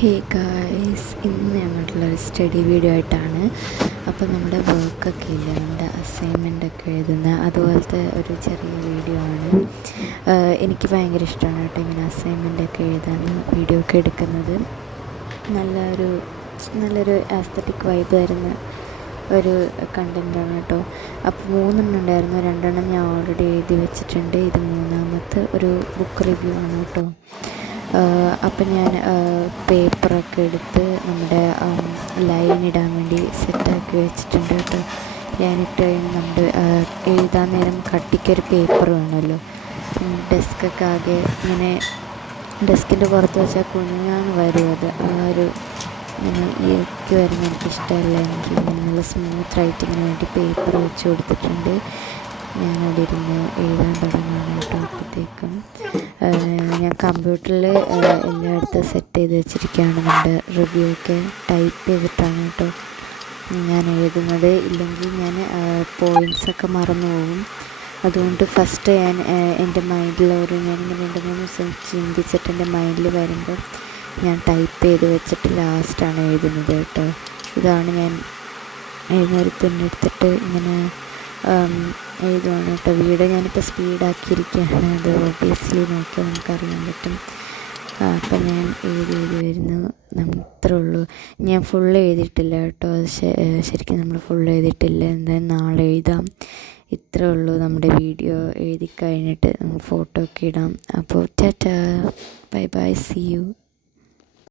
Hey guys, ഇന്ന് ഞങ്ങൾക്കുള്ളൊരു study video ആയിട്ടാണ്. അപ്പോൾ നമ്മുടെ വർക്കൊക്കെ ഇല്ല, നമ്മുടെ അസൈൻമെൻ്റൊക്കെ എഴുതുന്ന അതുപോലത്തെ ഒരു ചെറിയ വീഡിയോ ആണ്. എനിക്ക് ഭയങ്കര ഇഷ്ടമാണ് കേട്ടോ ഇങ്ങനെ അസൈൻമെൻ്റൊക്കെ എഴുതാൻ വീഡിയോ ഒക്കെ എടുക്കുന്നത്. നല്ലൊരു ആസ്തറ്റിക് വൈബ് തരുന്ന ഒരു കണ്ടൻറ്റാണ് കേട്ടോ. അപ്പോൾ 3 ഉണ്ടായിരുന്നു, 2 ഞാൻ ഓൾറെഡി എഴുതി വെച്ചിട്ടുണ്ട്. ഇത് 3ാമത്തെ ഒരു ബുക്ക് റിവ്യൂ ആണ് കേട്ടോ. അപ്പം ഞാൻ പേപ്പറൊക്കെ എടുത്ത് നമ്മുടെ ലൈൻ ഇടാൻ വേണ്ടി സെറ്റാക്കി വെച്ചിട്ടുണ്ട് കേട്ടോ. ഞാനിട്ട് കഴിഞ്ഞ് നമ്മുടെ എഴുതാൻ നേരം കട്ടിക്കൊരു പേപ്പർ വേണമല്ലോ. ഡെസ്കൊക്കെ ആകെ ഇങ്ങനെ ഡെസ്കിൻ്റെ പുറത്ത് വെച്ചാൽ കുഞ്ഞാന്ന് വരും. അത് ഇങ്ങനെ ഇയക്കി വരുന്ന എനിക്കിഷ്ടമല്ല. എനിക്ക് നല്ല സ്മൂത്ത് ഇങ്ങനെ വേണ്ടി പേപ്പർ വെച്ച് കൊടുത്തിട്ടുണ്ട്. ഞാനവിടെ ഇരുന്ന് എഴുതാൻ തുടങ്ങുകയാണ് കേട്ടോ. അപ്പോഴത്തേക്കും ഞാൻ കമ്പ്യൂട്ടറിൽ എല്ലായിടത്തും സെറ്റ് ചെയ്ത് വെച്ചിരിക്കുകയാണ്. നമ്മുടെ റിവ്യൂ ഒക്കെ ടൈപ്പ് ചെയ്തിട്ടാണ് കേട്ടോ ഞാൻ എഴുതുന്നത്. ഇല്ലെങ്കിൽ ഞാൻ പോയിൻറ്റ്സൊക്കെ മറന്നു പോകും. അതുകൊണ്ട് ഫസ്റ്റ് ഞാൻ എൻ്റെ മൈൻഡിൽ ഞാനിങ്ങനെ 2-3 ദിവസം ചിന്തിച്ചിട്ട് എൻ്റെ മൈൻഡിൽ വരുമ്പോൾ ഞാൻ ടൈപ്പ് ചെയ്ത് വെച്ചിട്ട് ലാസ്റ്റാണ് എഴുതുന്നത് കേട്ടോ. ഇതാണ് ഞാൻ എഴുന്നേരം തുന്നെടുത്തിട്ട് ഇങ്ങനെ എഴുതുവാണ് കേട്ടോ. വീഡിയോ ഞാനിപ്പോൾ സ്പീഡാക്കിയിരിക്കുകയാണ്. അത് ഓബിയസ്ലി നോക്കിയാൽ നമുക്കറിയാൻ പറ്റും. അപ്പം ഞാൻ എഴുതി വരുന്നു. ഇത്രേ ഉള്ളൂ. ഞാൻ ഫുള്ള് എഴുതിയിട്ടില്ല കേട്ടോ. ശരിക്കും നമ്മൾ ഫുള്ള് എഴുതിയിട്ടില്ല. എന്തായാലും നാളെ എഴുതാം. ഇത്രേ ഉള്ളൂ. നമ്മുടെ വീഡിയോ എഴുതി കഴിഞ്ഞിട്ട് ഫോട്ടോ ഒക്കെ ഇടാം. അപ്പോൾ tata, bye bye, see U.